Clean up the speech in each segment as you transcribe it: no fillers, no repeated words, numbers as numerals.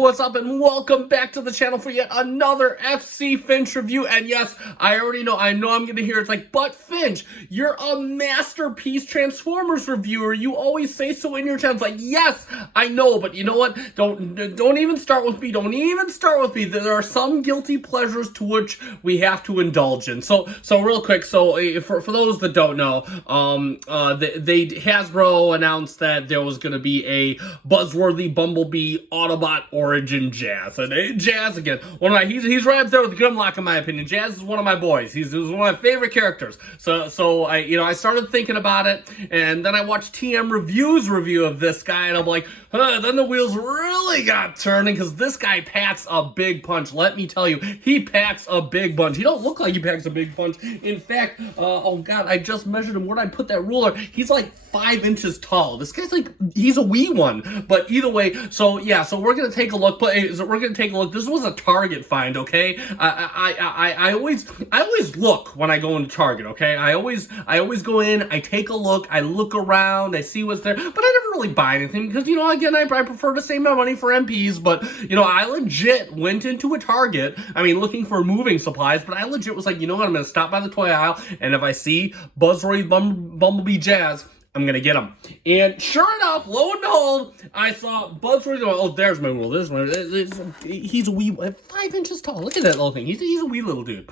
what's up, and welcome back to the channel for yet another FC Finch review. And yes, I know I'm gonna hear it's like, but Finch, you're a masterpiece Transformers reviewer. You always say so in your channel. It's like, yes, I know, but you know what? Don't even start with me. Don't even start with me. There are some guilty pleasures to which we have to indulge in. So real quick. So for those that don't know, Hasbro announced that there was gonna be a Buzzworthy Bumblebee Autobot Origin Jazz. And Jazz, again, he's right up there with Grimlock in my opinion. Jazz is one of my boys. He's one of my favorite characters. So I started thinking about it, and then I watched TM Review's review of this guy, and I'm like, then the wheels really got turning, because this guy packs a big punch. Let me tell you, he packs a big punch. He don't look like he packs a big punch. In fact, oh god, I just measured him. Where'd I put that ruler? He's like 5 inches tall. This guy's like, he's a wee one. But either way, so we're gonna take a look. This was a Target find, okay? I always look when I go into Target, okay? I always go in, I take a look, I look around, I see what's there, but I never really buy anything because, again, I prefer to save my money for MPs. But I legit went into a Target, looking for moving supplies, but I legit was like, you know what? I'm gonna stop by the toy aisle, and if I see Buzzworthy Bumblebee Jazz, I'm gonna get him. And sure enough, lo and behold, I saw Buzzworthy. Oh, there's my rule. He's a wee, 5 inches tall. Look at that little thing. He's a wee little dude.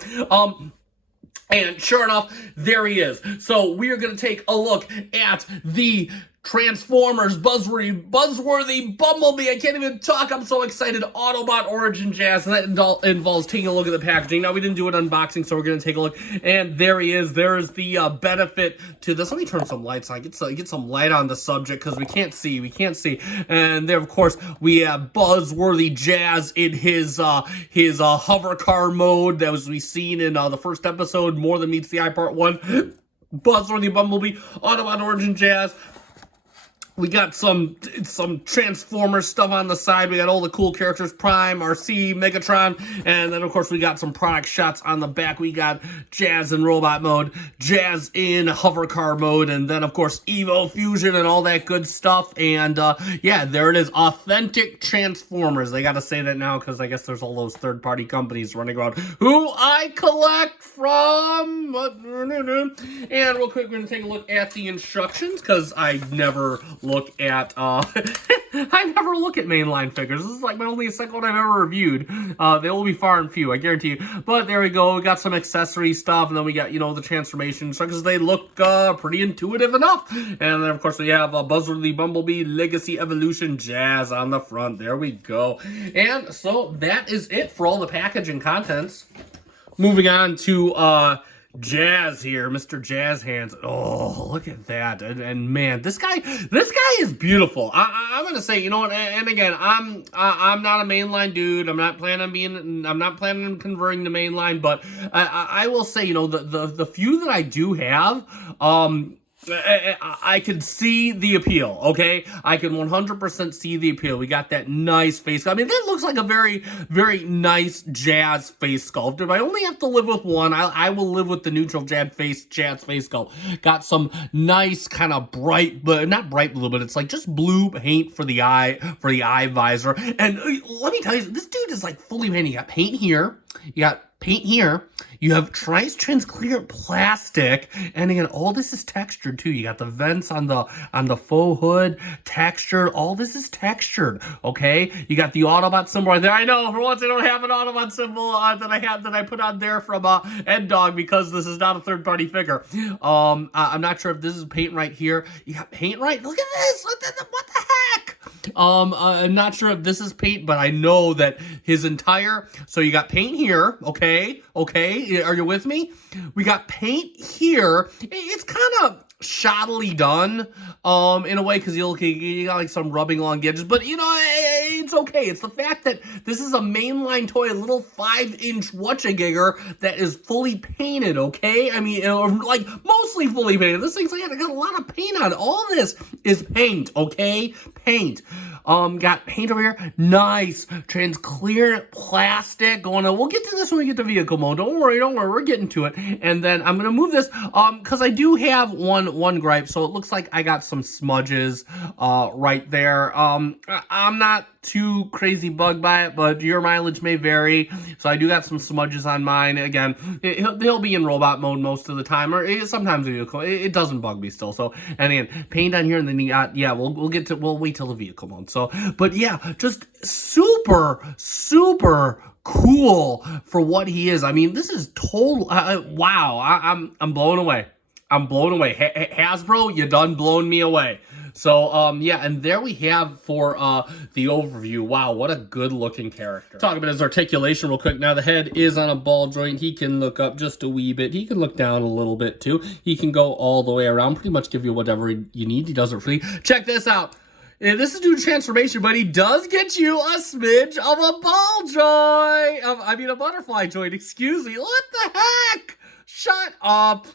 And sure enough, there he is. So we are gonna take a look at the Transformers Buzzworthy Bumblebee. I can't even talk. I'm so excited. Autobot Origin Jazz. And that involves taking a look at the packaging. Now, we didn't do an unboxing, so we're going to take a look. And there he is. There's the benefit to this. Let me turn some lights on. Get some light on the subject, because we can't see. And there, of course, we have Buzzworthy Jazz in his hover car mode that was we seen in the first episode, More Than Meets the Eye Part 1. Buzzworthy Bumblebee, Autobot Origin Jazz. We got some Transformer stuff on the side. We got all the cool characters, Prime, RC, Megatron, and then, of course, we got some product shots on the back. We got Jazz in robot mode, Jazz in hover car mode, and then, of course, Evo Fusion and all that good stuff. And, yeah, there it is. Authentic Transformers. They got to say that now, because I guess there's all those third-party companies running around who I collect from. And real quick, we're going to take a look at the instructions, because I never look at I never look at mainline figures. This is like my only second one I've ever reviewed. They will be far and few, I guarantee you. But there we go. We got some accessory stuff, and then we got the transformation instructions. They look pretty intuitive enough. And then, of course, we have Buzzworthy Bumblebee Legacy Evolution Jazz on the front. There we go. And so that is it for all the packaging contents. Moving on to Jazz here, Mr. Jazz Hands. Oh, look at that. And man, this guy is beautiful. I'm gonna say, and again, I'm not a mainline dude. I'm not planning on converting to mainline, but I will say, the few that I do have, I can see the appeal, okay? I can 100% see the appeal. We got that nice face. That looks like a very, very nice Jazz face sculpt. If I only have to live with one, I will live with the neutral Jazz face sculpt. Got some nice kind of bright, but not bright blue, but it's like just blue paint for the eye visor. And let me tell you, this dude is like fully painted. You got paint here. You got paint here. You have transparent plastic, and again, all this is textured too. You got the vents on the faux hood, textured. All this is textured. Okay, you got the Autobot symbol right there. I know for once I don't have an Autobot symbol that I put on there from Ed Dog, because this is not a third-party figure. I'm not sure if this is paint right here. You got paint right. Look at this. What the heck? I'm not sure if this is paint, but I know that his entire. So you got paint here. Okay. Are you with me? We got paint here. It's kind of shoddily done in a way, because you got like some rubbing along the edges, but it's okay. It's the fact that this is a mainline toy, a little 5-inch whatchagigger that is fully painted, okay? Like mostly fully painted. This thing's like got a lot of paint on it. All this is paint, okay? Paint. Got paint over here. Nice. Transparent plastic going on. We'll get to this when we get to vehicle mode. Don't worry. We're getting to it. And then I'm going to move this because I do have one gripe. So it looks like I got some smudges right there. I'm not too crazy bugged by it, but your mileage may vary. So I do got some smudges on mine. Again, he'll be in robot mode most of the time, or sometimes vehicle. It doesn't bug me still. So, and again, paint on here, and then you got, yeah, we'll wait till the vehicle mode. So, but yeah, just super cool for what he is. I mean, this is total. Wow, I'm blown away. I'm blown away. Hasbro, you done blown me away. So, yeah, and there we have for the overview. Wow, what a good-looking character. Talk about his articulation real quick. Now, the head is on a ball joint. He can look up just a wee bit. He can look down a little bit, too. He can go all the way around, pretty much give you whatever you need. He does it for you. Check this out. This is due to transformation, but he does get you a smidge of a ball joint. A butterfly joint, excuse me. What the heck? Shut up.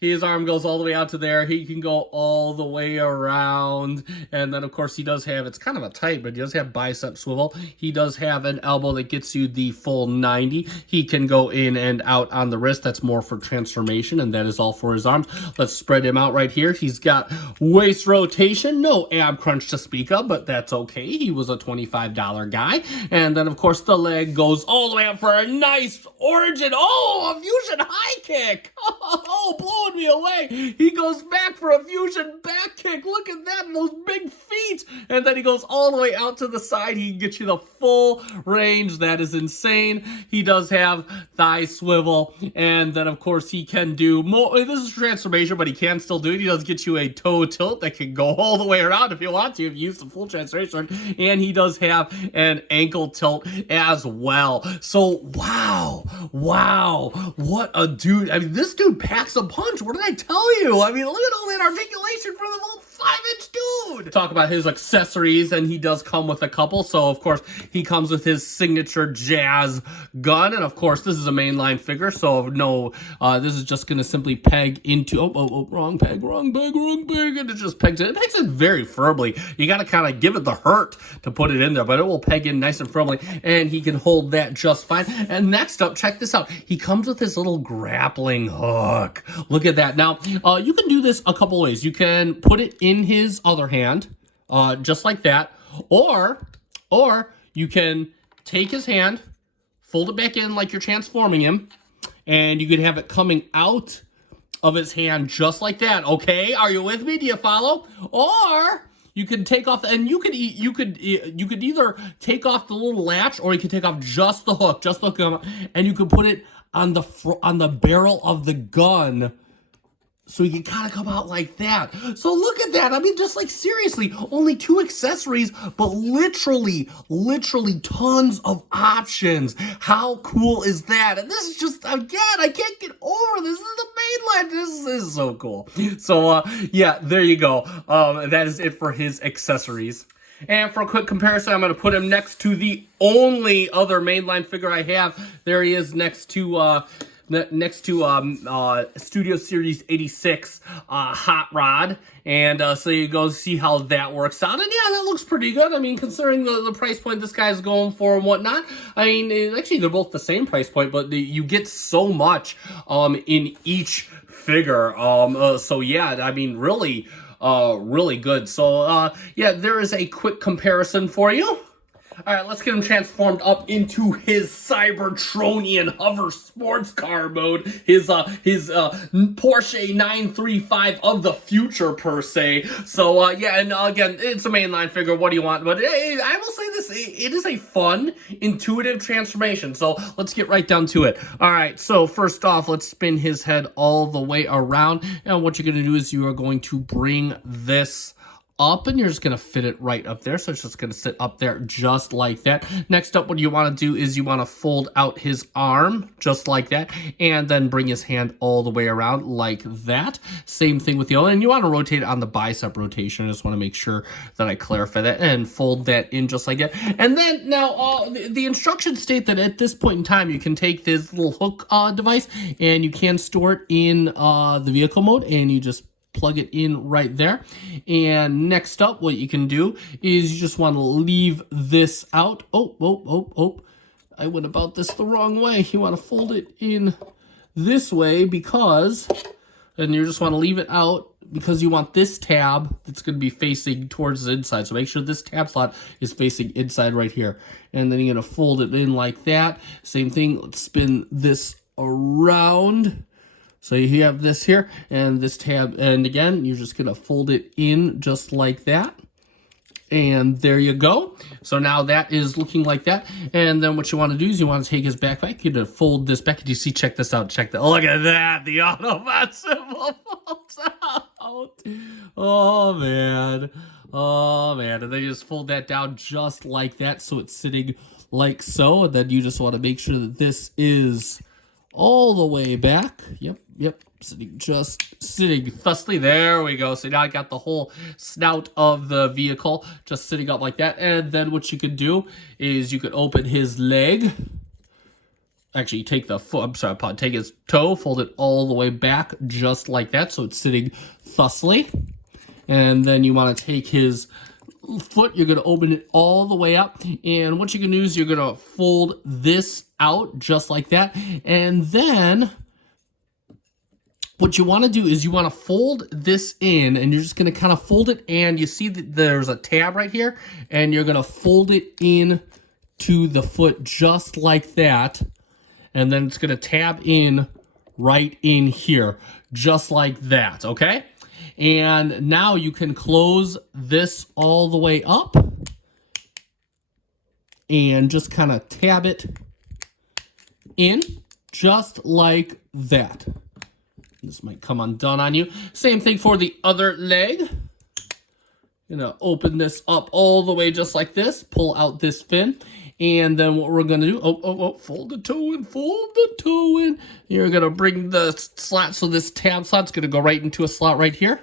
His arm goes all the way out to there. He can go all the way around. And then, of course, he does have, it's kind of a tight, but he does have bicep swivel. He does have an elbow that gets you the full 90. He can go in and out on the wrist. That's more for transformation, and that is all for his arms. Let's spread him out right here. He's got waist rotation. No ab crunch to speak of, but that's okay. He was a $25 guy. And then, of course, the leg goes all the way up for a nice origin. Oh, a fusion high kick. Oh, blowing me away. He goes back for a fusion back kick. Look at that, those big feet. And then he goes all the way out to the side. He can get you the full range. That is insane. He does have thigh swivel. And then, of course, he can do more. This is transformation, but he can still do it. He does get you a toe tilt that can go all the way around if you want to, if you use the full transformation. And he does have an ankle tilt as well. So, wow. What a dude. I mean, this dude packs a punch. What did I tell you? I mean, look at all that articulation for the little 5-inch dude. Talk about his accessories, and he does come with a couple. So, of course, he comes with his signature jazz gun. And, of course, this is a mainline figure. So, no, this is just going to simply peg into, wrong peg. And it just pegs it. It pegs it very firmly. You got to kind of give it the hurt to put it in there, but it will peg in nice and firmly. And he can hold that just fine. And next up, check this out. He comes with this little grappling hook. Look at that. Now, you can do this a couple ways. You can put it in his other hand, just like that. Or you can take his hand, fold it back in like you're transforming him, and you could have it coming out of his hand just like that. Okay, are you with me? Do you follow? Or you could take off, and you could either take off the little latch, or you could take off just the hook, and you could put it on the barrel of the gun, so you can kind of come out like that. So look at that. I mean, just like seriously, only 2 accessories, but literally tons of options. How cool is that? And this is just, again, I can't get over this. This is the mainline. This is so cool. So, yeah, there you go. That is it for his accessories. And for a quick comparison, I'm going to put him next to the only other mainline figure I have. There he is next to Studio Series 86 Hot Rod. And so you go see how that works out. And yeah, that looks pretty good. I mean, considering the price point this guy's going for and whatnot. I mean, actually, they're both the same price point, but you get so much in each figure. So yeah, I mean, really good. So yeah, there is a quick comparison for you. All right, let's get him transformed up into his Cybertronian hover sports car mode. His Porsche 935 of the future, per se. So, yeah, and again, it's a mainline figure. What do you want? But I will say this, it is a fun, intuitive transformation. So let's get right down to it. All right, so first off, let's spin his head all the way around. And what you're going to do is you are going to bring this up, and you're just going to fit it right up there. So it's just going to sit up there just like that. Next up, what you want to do is you want to fold out his arm just like that, and then bring his hand all the way around like that. Same thing with the other, and you want to rotate it on the bicep rotation. I just want to make sure that I clarify that, and fold that in just like that. And then now the instructions state that at this point in time, you can take this little hook device, and you can store it in the vehicle mode, and you just plug it in right there. And next up, what you can do is you just want to leave this out. Oh. I went about this the wrong way. You want to fold it in this way because, and you just want to leave it out because you want this tab that's going to be facing towards the inside. So make sure this tab slot is facing inside right here. And then you're going to fold it in like that. Same thing, let's spin this around. So you have this here and this tab, and again, you're just going to fold it in just like that. And there you go. So now that is looking like that. And then what you want to do is you want to take his backpack. You're going to fold this back. Did you see? Check this out. Check that. Oh, look at that. The Autobot symbol falls out. Oh, man. Oh, man. And then you just fold that down just like that. So it's sitting like so. And then you just want to make sure that this is all the way back. Yep. Sitting thusly. There we go. So now I got the whole snout of the vehicle just sitting up like that. And then what you could do is you could open his leg. Actually, take the foot, take his toe, fold it all the way back just like that. So it's sitting thusly. And then you want to take his foot, you're going to open it all the way up. And what you can do is you're going to fold this out just like that. And then what you want to do is you want to fold this in, and you're just going to kind of fold it, and you see that there's a tab right here, and you're going to fold it in to the foot just like that, and then it's going to tab in right in here, just like that, okay? And now you can close this all the way up, and just kind of tab it in, just like that. This might come undone on you. Same thing for the other leg. Gonna open this up all the way just like this. Pull out this fin. And then what we're gonna do, fold the toe in, fold the toe in. You're gonna bring the slot, so this tab slot's gonna go right into a slot right here.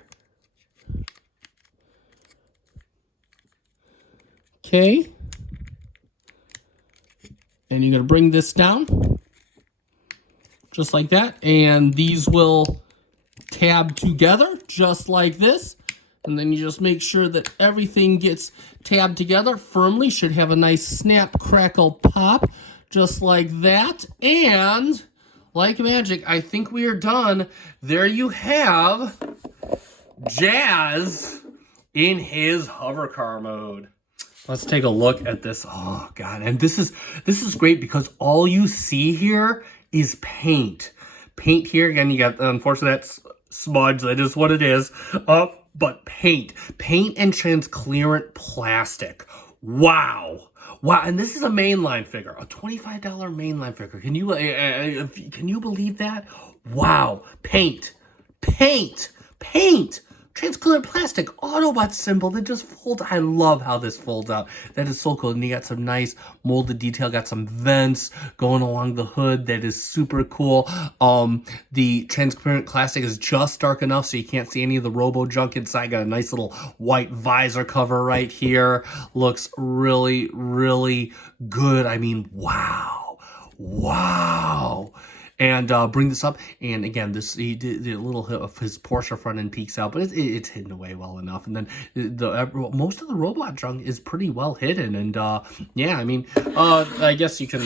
Okay. And you're gonna bring this down. Just like that, and these will tab together just like this, and then you just make sure that everything gets tabbed together firmly. Should have a nice snap, crackle, pop, just like that, and like magic, I think we are done. There you have Jazz in his hover car mode. Let's take a look at this. Oh God, and this is great because all you see here is paint. Paint here, again, you got, unfortunately, that smudge, that is what it is. But paint and transparent plastic. Wow. And this is a mainline figure, a $25 mainline figure. Can you believe that? Wow. Paint. Transparent plastic, Autobot symbol that just folds. I love how this folds out. That is so cool. And you got some nice molded detail, got some vents going along the hood. That is super cool. The transparent plastic is just dark enough so you can't see any of the robo junk inside. Got a nice little white visor cover right here. Looks really, really good. I mean, wow. And bring this up, and again, the little of his Porsche front end peeks out, but it's hidden away well enough. And then most of the robot junk is pretty well hidden. And yeah, I mean, I guess you can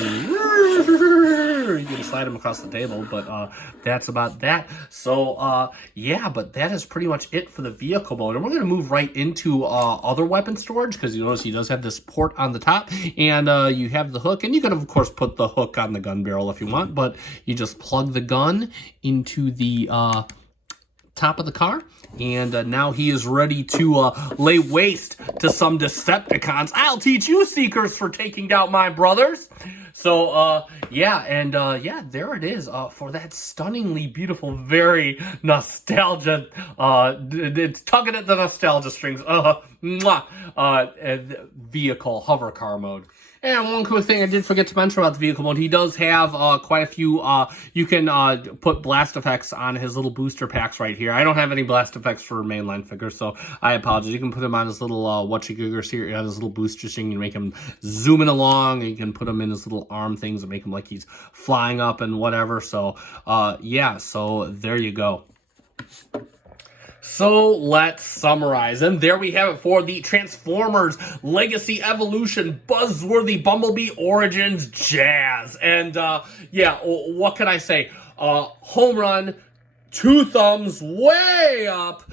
slide him across the table, but that's about that. So yeah, but that is pretty much it for the vehicle mode. And we're gonna move right into other weapon storage, because you notice he does have this port on the top, and you have the hook, and you can of course put the hook on the gun barrel if you want, but you just plug the gun into the top of the car, and now he is ready to lay waste to some Decepticons. I'll teach you, Seekers, for taking down my brothers. So yeah, and yeah, there it is for that stunningly beautiful, very nostalgia, it's tugging at the nostalgia strings, vehicle hover car mode. And one quick thing I did forget to mention about the vehicle mode, he does have quite a few, you can put blast effects on his little booster packs right here. I don't have any blast effects for mainline figures, so I apologize. You can put him on his little whatchagoogers here, on his little booster thing, and make him zooming along, and you can put him in his little arm things and make him like he's flying up and whatever. So yeah, so there you go. So let's summarize. And there we have it for the Transformers Legacy Evolution Buzzworthy Bumblebee Origins Jazz. And yeah, what can I say? Home run. 2 thumbs way up.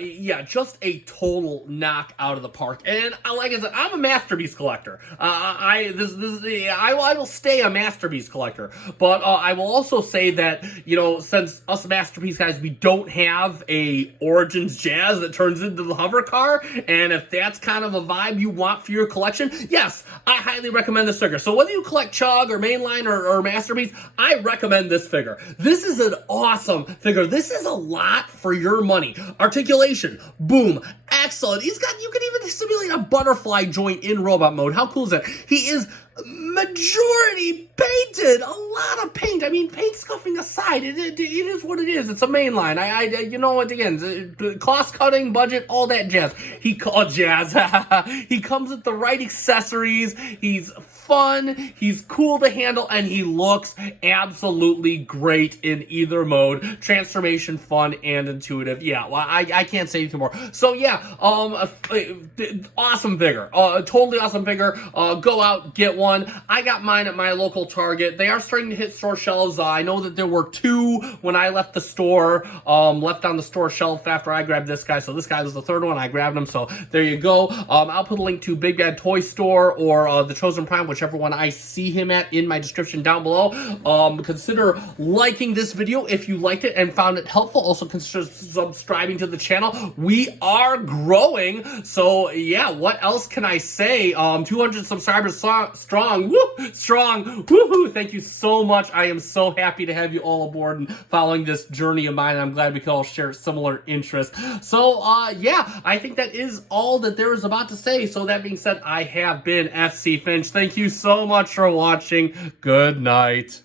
Yeah, just a total knock out of the park. And like I said, I'm a masterpiece collector. I will stay a masterpiece collector. But I will also say that, you know, since us masterpiece guys, we don't have a Origins Jazz that turns into the hover car, and if that's kind of a vibe you want for your collection, yes, I highly recommend this figure. So whether you collect Chug or Mainline or Masterpiece, I recommend this figure. This is an awesome figure. This is a lot for your money. Articulation, boom, excellent. You can even simulate a butterfly joint in robot mode. How cool is that? He is majority painted. A lot of paint. I mean, paint scuffing aside, it is what it is. It's a mainline. You know what? Again, cost cutting, budget, all that jazz. He comes with the right accessories. He's fun. He's cool to handle, and he looks absolutely great in either mode. Transformation, fun, and intuitive. Yeah, well, I can't say anything more. So yeah, awesome figure. Totally awesome figure. Go out, get one. I got mine at my local Target. They are starting to hit store shelves. I know that there were 2 when I left the store, left on the store shelf after I grabbed this guy. So this guy was the 3rd one. I grabbed him. So there you go. I'll put a link to Big Bad Toy Store or the Chosen Prime, whichever one I see him at, in my description down below. Consider liking this video if you liked it and found it helpful. Also consider subscribing to the channel. We are growing. So yeah, what else can I say? 200 subscribers strong. Woo! Strong. Woohoo! Thank you so much. I am so happy to have you all aboard and following this journey of mine. I'm glad we can all share similar interests. So yeah, I think that is all that there is about to say. So that being said, I have been FC Finch. Thank you so much for watching. Good night.